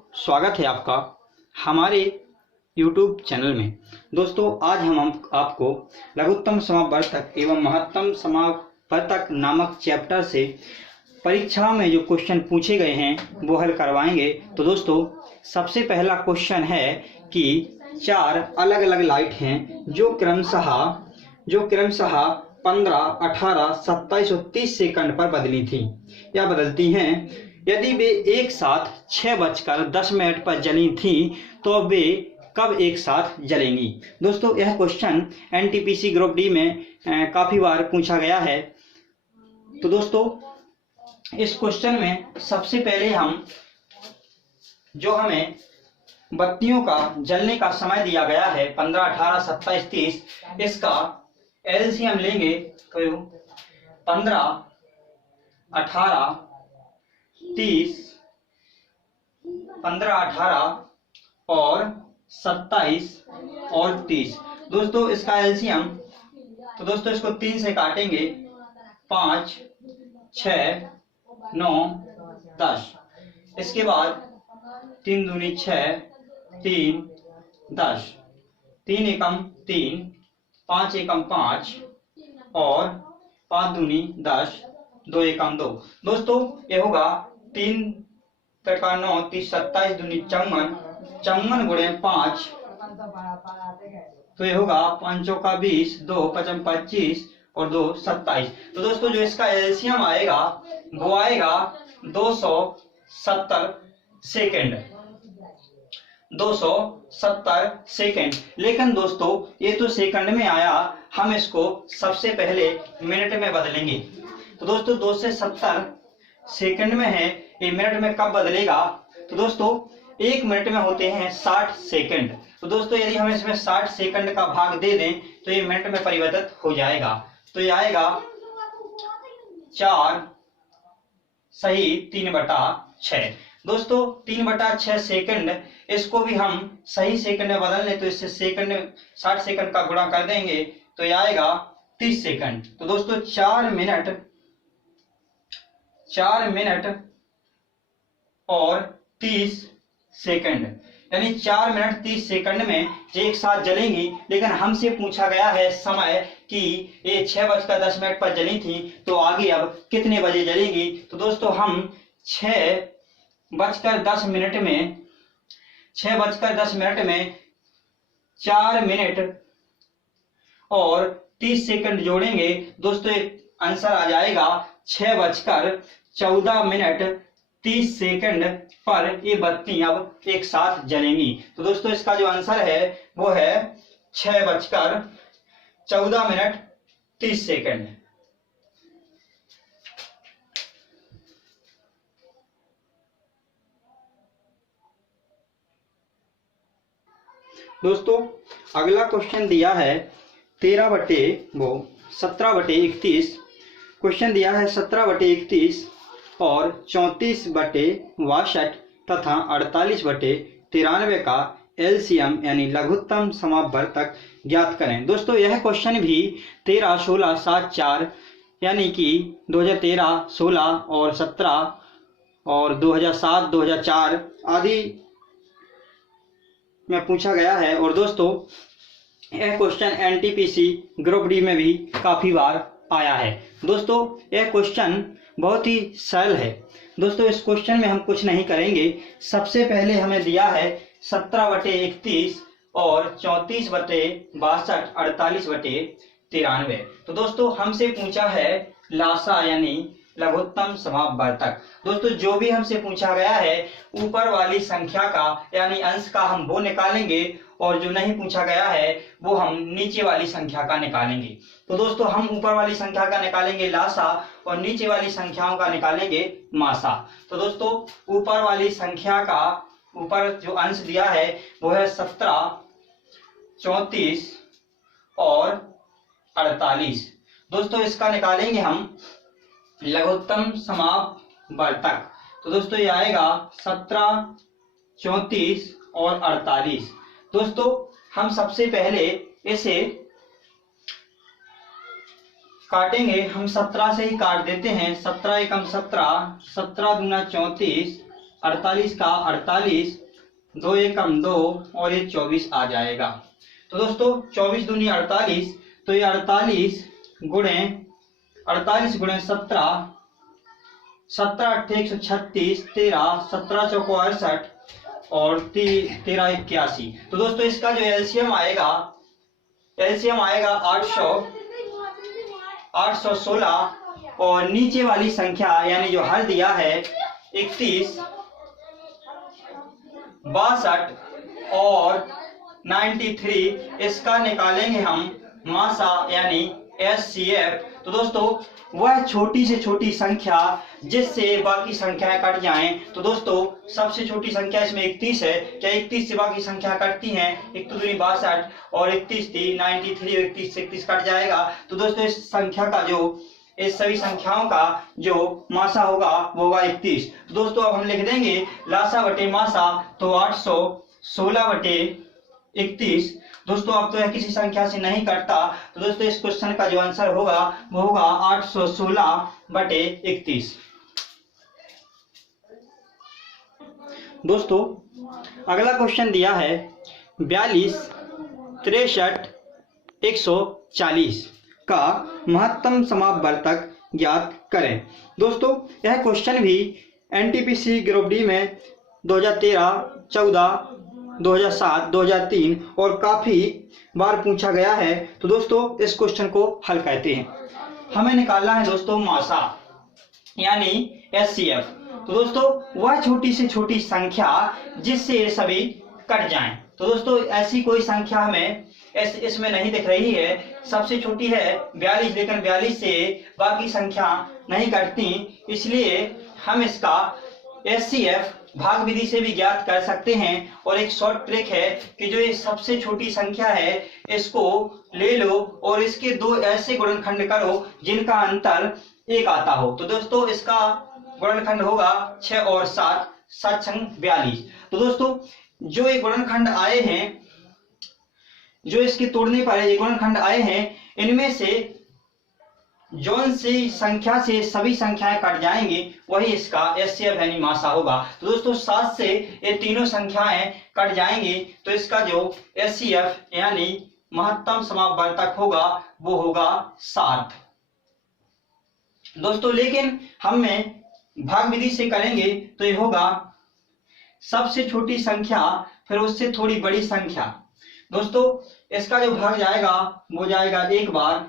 स्वागत है आपका हमारे YouTube चैनल में। दोस्तों आज हम आपको लघुत्तम समापवर्तक एवं महत्तम समापवर्तक नामक चैप्टर से परीक्षा में जो क्वेश्चन पूछे गए हैं वो हल करवाएंगे। तो दोस्तों सबसे पहला क्वेश्चन है कि चार अलग अलग लाइट हैं जो क्रमशः 15, 18, 27 और 30 सेकंड पर बदली थी या बदलती हैं। यदि वे एक साथ 6:10 पर जली थी तो वे कब एक साथ जलेंगी। दोस्तों यह क्वेश्चन एनटीपीसी ग्रुप डी में काफी बार पूछा गया है। तो दोस्तों इस क्वेश्चन में सबसे पहले हमें बत्तियों का जलने का समय दिया गया है 15, 18, 27, 30, इसका एलसीएम लेंगे तो 15, 18, 30, 15, 18 और 27 और 30। दोस्तों इसका एलसीएम तो दोस्तों इसको 3 से काटेंगे 5, 6, 9, 10। इसके बाद 3 दूनी 6, 3, 10, 3 एकम 3, 5 एकम 5 और 5 दूनी 10, 2 एकम 2। दोस्तों ये होगा 3 का 9, 30, 27 दूनी 54, 54 गुणे 5 तो ये होगा 5 का 20, 2 55 25 और 2 27। तो दोस्तों जो इसका एलसीएम आएगा वो आएगा 270 सेकेंड, 270 सेकेंड। लेकिन दोस्तों ये तो सेकंड में आया, हम इसको सबसे पहले मिनट में बदलेंगे। तो दोस्तों 270 सेकंड में है, ये मिनट में कब बदलेगा। तो दोस्तों 1 मिनट में होते हैं 60 सेकंड। तो दोस्तों यदि हम इसमें 60 सेकंड का भाग दे दें तो ये मिनट में परिवर्तित हो जाएगा। तो ये आएगा 4 सही 3/6। दोस्तों 3/6 सेकंड, इसको भी हम सही सेकंड में बदल लें तो इससे सेकंड 60 सेकंड का गुणा कर देंगे तो ये आएगा 30 सेकंड। तो दोस्तों 4 मिनट और 30 सेकंड, यानी 4 मिनट 30 सेकंड में एक साथ जलेंगी। लेकिन हमसे पूछा गया है समय कि ये 6:10 पर जली थी तो आगे अब कितने बजे जलेगी। तो दोस्तों हम 6:10 में 4 मिनट और 30 सेकंड जोड़ेंगे। दोस्तों एक आंसर आ जाएगा 6:14 सेकंड पर ये बत्ती अब एक साथ जलेंगी। तो दोस्तों इसका जो आंसर है वो है 6:14 सेकंड। दोस्तों अगला क्वेश्चन दिया है 17/31। क्वेश्चन दिया है 17/31 और 34/62 तथा 48/93 का एलसीएम यानी लघुत्तम समापवर्तक ज्ञात करें। दोस्तों यह क्वेश्चन भी 13, 16, 7, 4 यानी कि 2013, 16 और 17 और 2007, 2004 आदि में पूछा गया है। और दोस्तों यह क्वेश्चन एनटीपीसी ग्रुप डी में भी काफी बार आया है। दोस्तों यह क्वेश्चन बहुत ही सरल है। दोस्तों इस क्वेश्चन में हम कुछ नहीं करेंगे। सबसे पहले हमें दिया है 17/31 और 34/62, 48/93। तो दोस्तों हमसे पूछा है लासा यानी लघुत्तम समापवर्तक। दोस्तों जो भी हमसे पूछा गया है ऊपर वाली संख्या का यानी अंश का हम वो निकालेंगे और जो नहीं पूछा गया है वो हम नीचे वाली संख्या का निकालेंगे। तो दोस्तों हम ऊपर वाली संख्या का निकालेंगे लासा और नीचे वाली संख्याओं का निकालेंगे मासा। तो दोस्तों ऊपर वाली संख्या का ऊपर जो अंश दिया है वो है 17, 34 और 48। दोस्तों इसका निकालेंगे हम लघुत्तम समापवर्तक। तो दोस्तों ये आएगा 17, 34 और 48। दोस्तों हम सबसे पहले इसे काटेंगे। हम 17 से ही काट देते हैं। 17 एकम 17, 17 दूना 34, 48 का 48, 2 एकम 2 और ये 24 आ जाएगा। तो दोस्तों 24 दूनी 48, तो ये 48 गुणे 17, 17 8 136, 13 17 चौको 68 और 13 81। तो दोस्तों इसका जो एलसीएम आएगा 816 और नीचे वाली संख्या यानी जो हल दिया है 31, 62 और 93, इसका निकालेंगे हम मासा यानी एचसीएफ। तो दोस्तों वह छोटी से छोटी संख्या जिससे बाकी संख्याएं कट जाएं। तो दोस्तों सबसे छोटी संख्या इसमें 31 है। क्या 31 से बाकी संख्या कटती हैं? 1 तो 62 और 31 थी 93 और 31 से 31 कट जाएगा। तो दोस्तों इस संख्या का जो इस सभी संख्याओं का जो मासा होगा वो होगा 31। तो दोस्तों अब हम लिख देंगे लासा बटे मासा, तो 816 बटे 31। दोस्तों अब तो यह किसी संख्या से नहीं कटता। तो दोस्तों इस क्वेश्चन का जो आंसर होगा वो होगा 816 बटे 31। दोस्तों अगला क्वेश्चन दिया है 42, 63, 140 का महत्तम समापवर्तक ज्ञात करें। दोस्तों यह क्वेश्चन भी एनटीपीसी ग्रुप डी में 2013, 14, 2007, 2003 और काफी बार पूछा गया है। तो दोस्तों इस क्वेश्चन को हल कहते हैं। हमें निकालना है दोस्तों मासा यानी एचसीएफ। तो दोस्तों वह छोटी से छोटी संख्या जिससे ये सभी कट जाएं। तो दोस्तों ऐसी कोई संख्या हमें इसमें नहीं दिख रही है। सबसे छोटी है 42, लेकिन 42 से बाकी संख्या नहीं कटती, इसलिए हम इसका एचसीएफ भाग विधि से भी ज्ञात कर सकते हैं। और एक शॉर्ट ट्रिक है कि जो ये सबसे छोटी संख्या है इसको ले लो और इसके दो ऐसे गुणनखंड करो जिनका अंतर 1 आता हो। तो दोस्तों इसका गुणनखंड होगा 6 और 7, 7 छंग 42। तो दोस्तों जो ये गुणनखंड आए हैं, जो इसके तोड़ने पर ये गुणनखंड आए हैं, इनमें से जौन सी संख्या से सभी संख्याएं कट जाएंगी वही इसका एचसीएफ यानी मासा होगा। तो दोस्तों 7 से ये तीनों संख्याएं कट जाएंगी, तो इसका जो एचसीएफ यानी महत्तम समापवर्तक होगा वो होगा 7। दोस्तों लेकिन हमें भाग विधि से करेंगे तो ये होगा सबसे छोटी संख्या फिर उससे थोड़ी बड़ी संख्या। दोस्तों इसका जो भाग जाएगा वो जाएगा एक बार,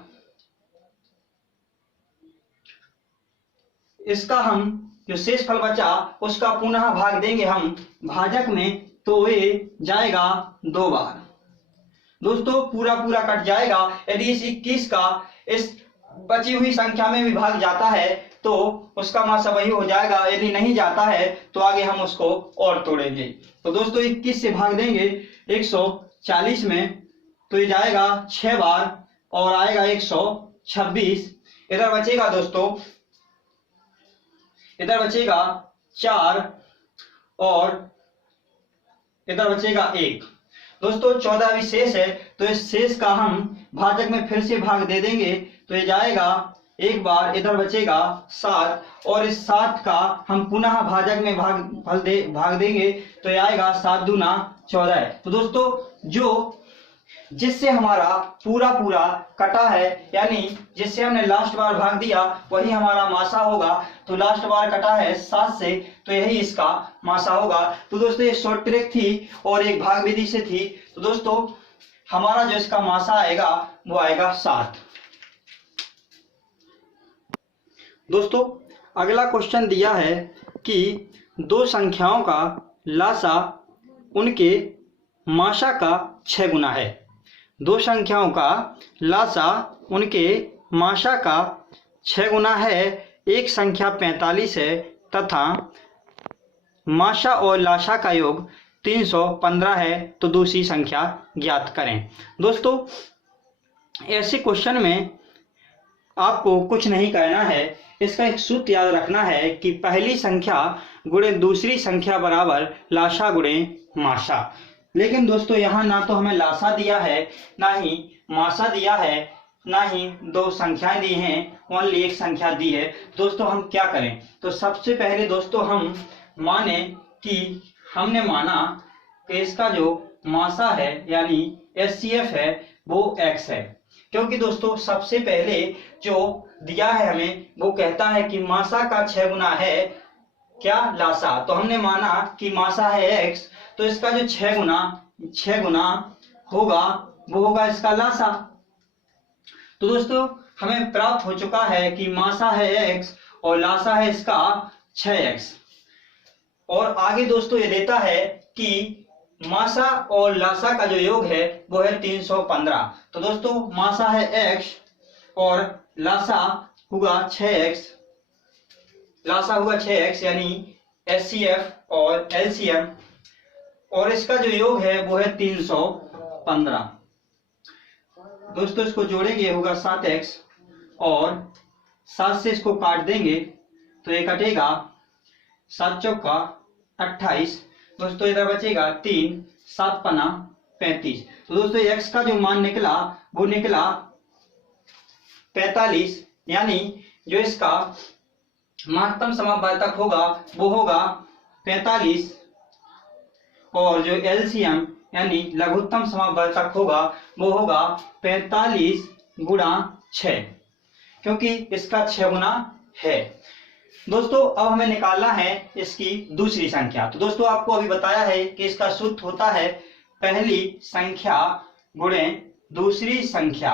इसका हम जो शेष फल बचा उसका पुनः भाग देंगे हम भाजक में, तो ये जाएगा 2 बार। दोस्तों पूरा पूरा कट जाएगा। यदि इस 21 का इस बची हुई संख्या में भी भाग जाता है तो उसका मासा वही हो जाएगा। यदि नहीं जाता है तो आगे हम उसको और तोड़ेंगे। तो दोस्तों 21 से भाग देंगे 140 में, तो ये जाएगा 6 बार और आएगा 126। इधर बचेगा दोस्तों, इधर बचेगा 4 और इधर बचेगा 1। दोस्तों 14 विशेष है, तो इस शेष का हम भाजक में फिर से भाग दे देंगे, तो ये जाएगा एक बार, इधर बचेगा 7 और इस 7 का हम पुनः भाजक में भाग देंगे, तो ये आएगा 7 दूना 14। तो दोस्तों जो जिससे हमारा पूरा पूरा कटा है यानी जिससे हमने लास्ट बार भाग दिया वही हमारा मासा होगा। तो लास्ट बार कटा है 7 से, तो यही इसका मासा होगा। तो दोस्तों ये शॉर्ट ट्रिक थी और एक भाग विधि से थी। तो दोस्तों हमारा जो इसका मासा आएगा वो आएगा 7। दोस्तों अगला क्वेश्चन दिया है कि 2 संख्याओं का लासा उनके मासा का 6 गुना है। 2 संख्याओं का लासा उनके मासा का 6 गुना है। एक संख्या 45 है तथा मासा और लासा का योग 315 है, तो दूसरी संख्या ज्ञात करें। दोस्तों ऐसे क्वेश्चन में आपको कुछ नहीं करना है। इसका एक सूत्र याद रखना है कि पहली संख्या गुणे दूसरी संख्या बराबर लासा गुणे मासा। लेकिन दोस्तों यहाँ ना तो हमें लासा दिया है, ना ही मासा दिया है, ना ही 2 संख्याएं दी हैं, ओनली एक संख्या दी है। दोस्तों हम क्या करें? तो सबसे पहले दोस्तों हम माने कि हमने माना कि इसका जो मासा है यानी HCF है वो x है, क्योंकि दोस्तों सबसे पहले जो दिया है हमें वो कहता है कि मासा का 6 गुना है क्या लासा, तो हमने माना कि मासा है x, तो इसका जो 6 गुना होगा वो होगा इसका लासा। तो दोस्तों हमें प्राप्त हो चुका है कि मासा है x और लासा है इसका 6x। और आगे दोस्तों ये देता है कि मासा और लासा का जो योग है वो है 315। तो दोस्तों मासा है x और लासा होगा 6x, लासा होगा 6x यानी HCF और LCM, और इसका जो योग है वो है 315। दोस्तों इसको जोड़ेंगे होगा 7x और 7 से इसको काट देंगे तो ये कटेगा 7 चौका 28। दोस्तों इधर बचेगा 3, 7 पना 35। तो दोस्तों x का जो मान निकला वो निकला 45, यानी जो इसका महत्तम समापवर्तक होगा वो होगा 45, और जो LCM यानी लघुत्तम समापवर्तक होगा वो होगा 45 गुणा 6, क्योंकि इसका 6 गुना है। दोस्तों अब हमें निकालना है इसकी दूसरी संख्या। तो दोस्तों आपको अभी बताया है कि इसका सूत्र होता है पहली संख्या गुणे दूसरी संख्या,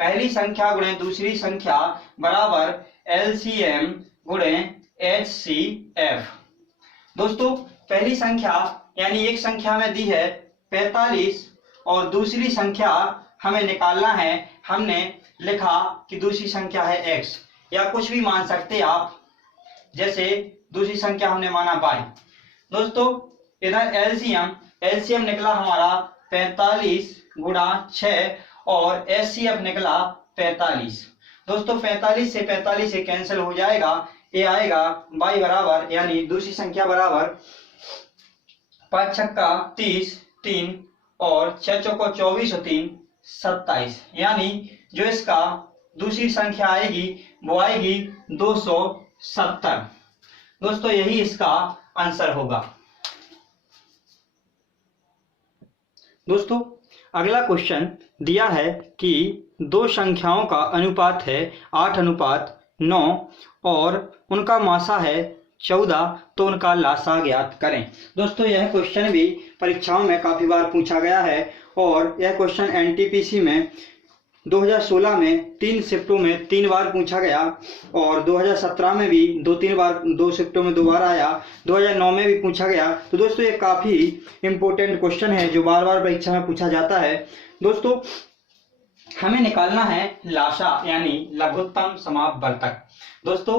पहली संख्या गुणे दूसरी संख्या बराबर LCM गुणे HCF। दोस्तों पहली संख्या यानी एक संख्या में दी है 45 और दूसरी संख्या हमें निकालना है, हमने लिखा कि दूसरी संख्या है x, या कुछ भी मान सकते आप, जैसे दूसरी संख्या हमने माना y। दोस्तों इधर LCM निकला हमारा 45 गुणा 6 और HCF निकला 45। दोस्तों 45 से 45 से कैंसिल हो जाएगा, ये आएगा y बराबर यानी दूसरी संख्या बराबर 5 छक्का 30, 3 और 6 चौको 24 और 3 27, यानी जो इसका दूसरी संख्या आएगी वो आएगी 270। दोस्तों यही इसका आंसर होगा। दोस्तों अगला क्वेश्चन दिया है कि दो संख्याओं का अनुपात है 8:9 और उनका मासा है 14, तो उनका लासा ज्ञात करें। दोस्तों यह क्वेश्चन भी परीक्षाओं में काफी बार पूछा गया है, और यह क्वेश्चन NTPC में 2016 में 3 शिफ्टों में 3 बार पूछा गया, और 2017 में भी 2-3 बार 2 शिफ्टों में 2 बार आया, 2009 में भी पूछा गया। तो दोस्तों ये काफी इंपॉर्टेंट क्वेश्चन है जो बार बार परीक्षा में पूछा जाता है। दोस्तों हमें निकालना है लासा यानी लघुत्तम समापवर्तक, दोस्तों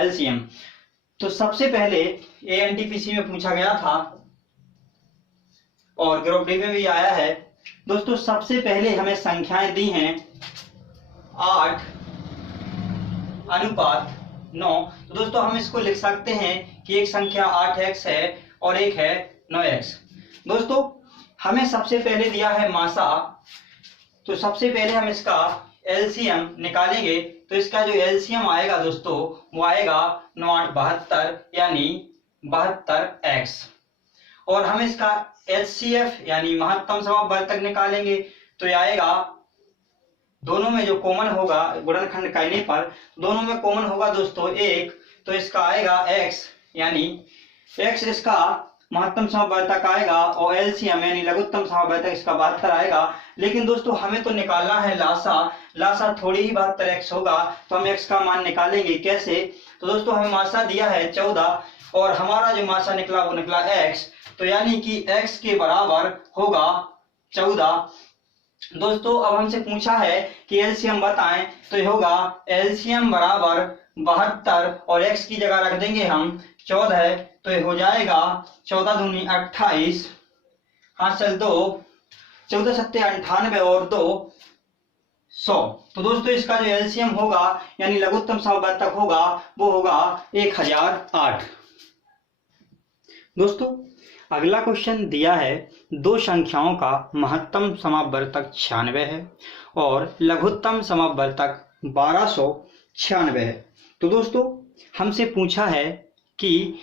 LCM। तो सबसे पहले NTPC में पूछा गया था और ग्रुप डी में भी आया है। दोस्तों सबसे पहले हमें संख्याएं दी हैं 8:9। तो दोस्तों हम इसको लिख सकते हैं कि एक संख्या 8x है और एक है 9x। दोस्तों हमें सबसे पहले दिया है मासा, तो सबसे पहले हम इसका LCM निकालेंगे। तो इसका जो LCM आएगा दोस्तों वो आएगा 9×8 = यानी 72x, और हम इसका HCF यानी महत्तम समापवर्तक निकालेंगे। तो ये आएगा, दोनों में जो कॉमन होगा गुणनखंड करने पर दोनों में कॉमन होगा दोस्तों 1, तो इसका आएगा x, यानी x इसका महत्तम समापवर्तक आएगा और LCM यानी लघुत्तम समापवर्तक इसका 72 आएगा। लेकिन दोस्तों हमें तो निकालना है लासा थोड़ी ही 72x होगा, तो हम x का मान निकालेंगे कैसे। तो दोस्तों हमें मासा दिया है 14 और हमारा जो मासा निकला वो निकला x, तो यानी कि x के बराबर होगा 14। दोस्तों अब हमसे पूछा है कि LCM बताएं, तो ये होगा LCM बराबर 72 और x की जगह रख देंगे हम 14, तो ये हो जाएगा 14 दूनी 28, हासिल 2, 14 सत्ते 98 और 2 100। तो दोस्तों इसका जो LCM होगा यानी लघुत्तम समापवर्तक होगा वो होगा 1008। दोस्तों अगला क्वेश्चन दिया है दो संख्याओं का महत्तम समापवर्तक 96 है और लघुत्तम समापवर्तक 1296 है। तो दोस्तों हमसे पूछा है कि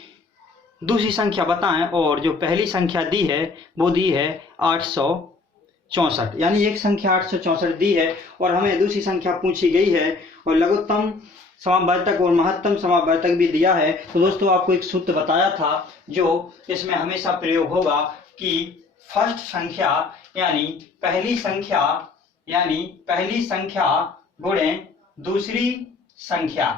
दूसरी संख्या बताएं, और जो पहली संख्या दी है वो दी है 864, यानी एक संख्या 864 दी है और हमें दूसरी संख्या पूछी गई है और लघुत्तम समावर्तक और महत्तम समावर्तक भी दिया है। तो दोस्तों आपको एक सूत्र बताया था जो इसमें हमेशा प्रयोग होगा कि फर्स्ट संख्या यानी पहली संख्या गुणे दूसरी संख्या,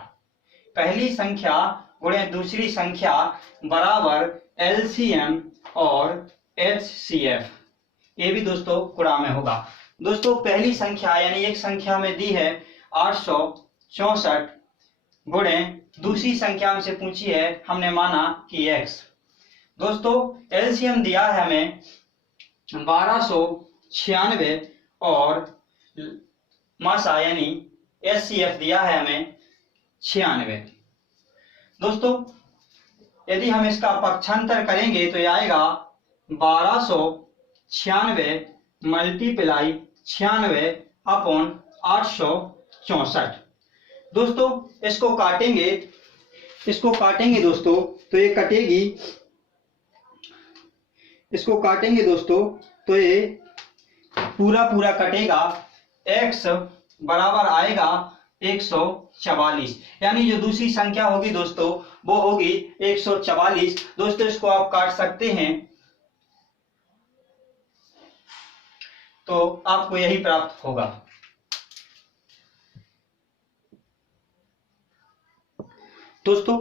पहली संख्या गुणे दूसरी संख्या बराबर एलसीएम और एचसीएफ। ये भी दोस्तों गुणा में होगा। दोस्तों पहली संख्या यानी एक संख्या में दी है 864 गुणे दूसरी संख्या हमसे पूछी है, हमने माना कि x। दोस्तों एलसीएम दिया है हमें 1296 और मासा यानी एचसीएफ दिया है हमें 96। दोस्तों यदि हम इसका पक्षांतर करेंगे तो यह आएगा 1296 मल्टीप्लाई 96 अपॉन 864। दोस्तों इसको काटेंगे दोस्तों तो ये कटेगी, इसको काटेंगे दोस्तों तो ये पूरा कटेगा। x बराबर आएगा 144, यानी जो दूसरी संख्या होगी दोस्तों वो होगी 144। दोस्तों इसको आप काट सकते हैं तो आपको यही प्राप्त होगा। दोस्तों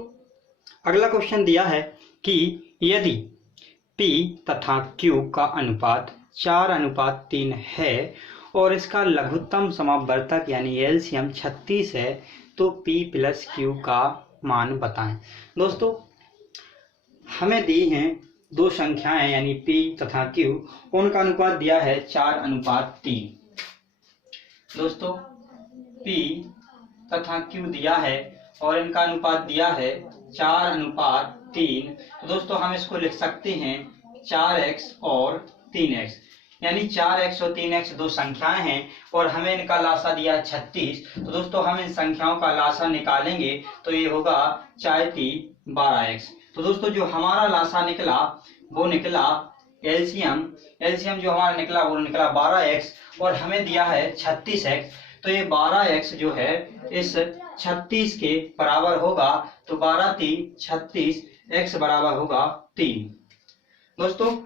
अगला क्वेश्चन दिया है कि यदि P तथा Q का अनुपात 4:3 है और इसका लघुत्तम समावर्तक यानी एलसीएम 36 है तो P प्लस Q का मान बताएं। दोस्तों हमें दी हैं दो संख्याएं यानी P तथा Q, उनका अनुपात दिया है 4:3। दोस्तों P तथा Q दिया है और इनका अनुपात दिया है 4:3। तो दोस्तों हम इसको लिख सकते हैं 4x और 3x, यानी 4x और 3x दो संख्याएं हैं और हमें इनका लासा दिया है 36। तो दोस्तों हम इन संख्याओं का लासा निकालेंगे तो ये होगा 4×3 12x। तो दोस्तों जो हमारा लासा निकला वो निकला एलसीएम जो हमारा निकला वो निकला 12x और हमें दिया है 36x। तो ये 12x जो है इस 36 के बराबर होगा, तो 12×3 36, x बराबर होगा 3। दोस्तों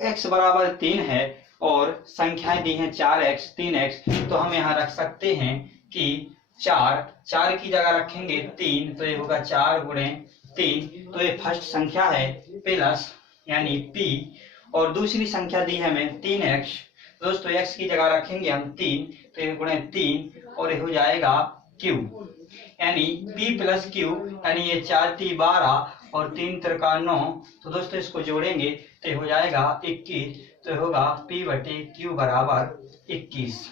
x बराबर 3 है और संख्याएं दी हैं 4x 3x, तो हम यहाँ रख सकते हैं कि 4 की जगह रखेंगे 3, तो ये होगा 4×3। तो ये फर्स्ट संख्या है प्लस यानी p, और दूसरी संख्या दी है हमें 3x। दोस्तों x की जगह रखेंगे हम 3, तो ये गुणे 3 और ये हो जाएगा q, यानी p प्लस q, यानी ये 4×3 12 और 3×3 9। तो दोस्तों इसको जोड़ेंगे तो ये हो जाएगा 21, तो ये होगा p/q बराबर 21।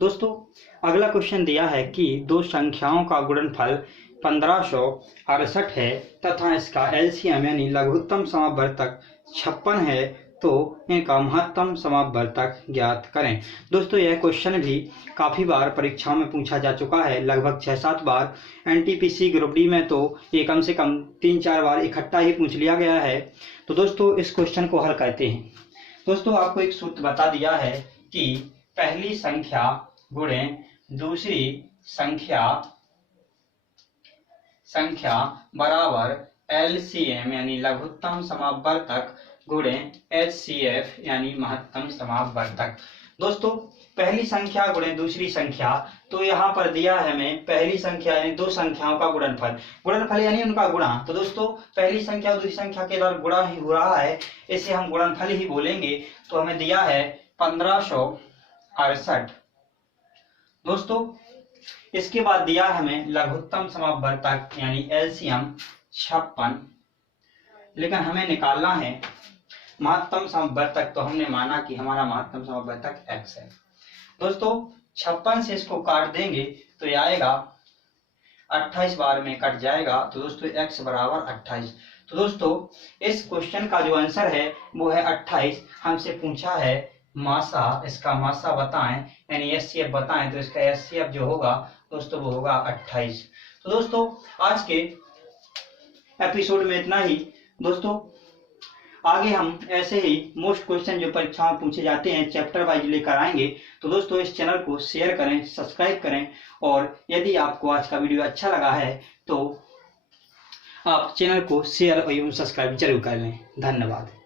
दोस्तों अगला क्वेश्चन दिया है कि दो संख्याओं का गुणनफल 1568 है तथा इसका एलसीएम यानी लघुत्तम समावर्तक 56 है, तो इनका महत्तम समावर्तक ज्ञात करें। दोस्तों यह क्वेश्चन भी काफ़ी बार परीक्षाओं में पूछा जा चुका है, लगभग 6-7 बार। एनटीपीसी ग्रुप डी में तो ये कम से कम 3-4 बार इकट्ठा ही पूछ लिया गया है। तो दोस्तों इस क्वेश्चन को हल करते हैं। दोस्तों आपको एक सूत्र बता दिया है कि पहली संख्या गुणे दूसरी संख्या बराबर एलसीएम यानी लघुत्तम समावर्तक गुणे एचसीएफ यानी महत्तम समावर्तक। दोस्तों पहली संख्या गुणे दूसरी संख्या, तो यहाँ पर दिया है हमें पहली संख्या यानी दो संख्याओं का गुणनफल यानी उनका गुणा। तो दोस्तों पहली संख्या और दूसरी संख्या के द्वारा गुणा ही हो रहा है, इसे हम गुणनफल ही बोलेंगे। तो हमें दिया है 1568। दोस्तों इसके बाद दिया हमें लघुत्तम समावर्तक यानी एलसीएम 56, लेकिन हमें निकालना है महत्तम समावर्तक, तो हमने माना कि हमारा महत्तम समावर्तक x है। दोस्तों 56 से इसको काट देंगे तो ये आएगा 28 बार में कट जाएगा, तो दोस्तों x बराबर 28। तो दोस्तों इस क्वेश्चन का जो आंसर है वो है 28। हमसे पूछा है मासा, इसका मासा बताएं यानी एचसीएफ बताएं, तो इसका एचसीएफ जो होगा दोस्तों वो होगा 28। तो दोस्तों आज के एपिसोड में इतना ही। दोस्तों आगे हम ऐसे ही मोस्ट क्वेश्चन जो परीक्षा में पूछे जाते हैं चैप्टर वाइज लेकर आएंगे। तो दोस्तों इस चैनल को शेयर करें, सब्सक्राइब करें, और यदि आपको आज का वीडियो अच्छा लगा है तो आप चैनल को शेयर एवं सब्सक्राइब जरूर कर लें। धन्यवाद।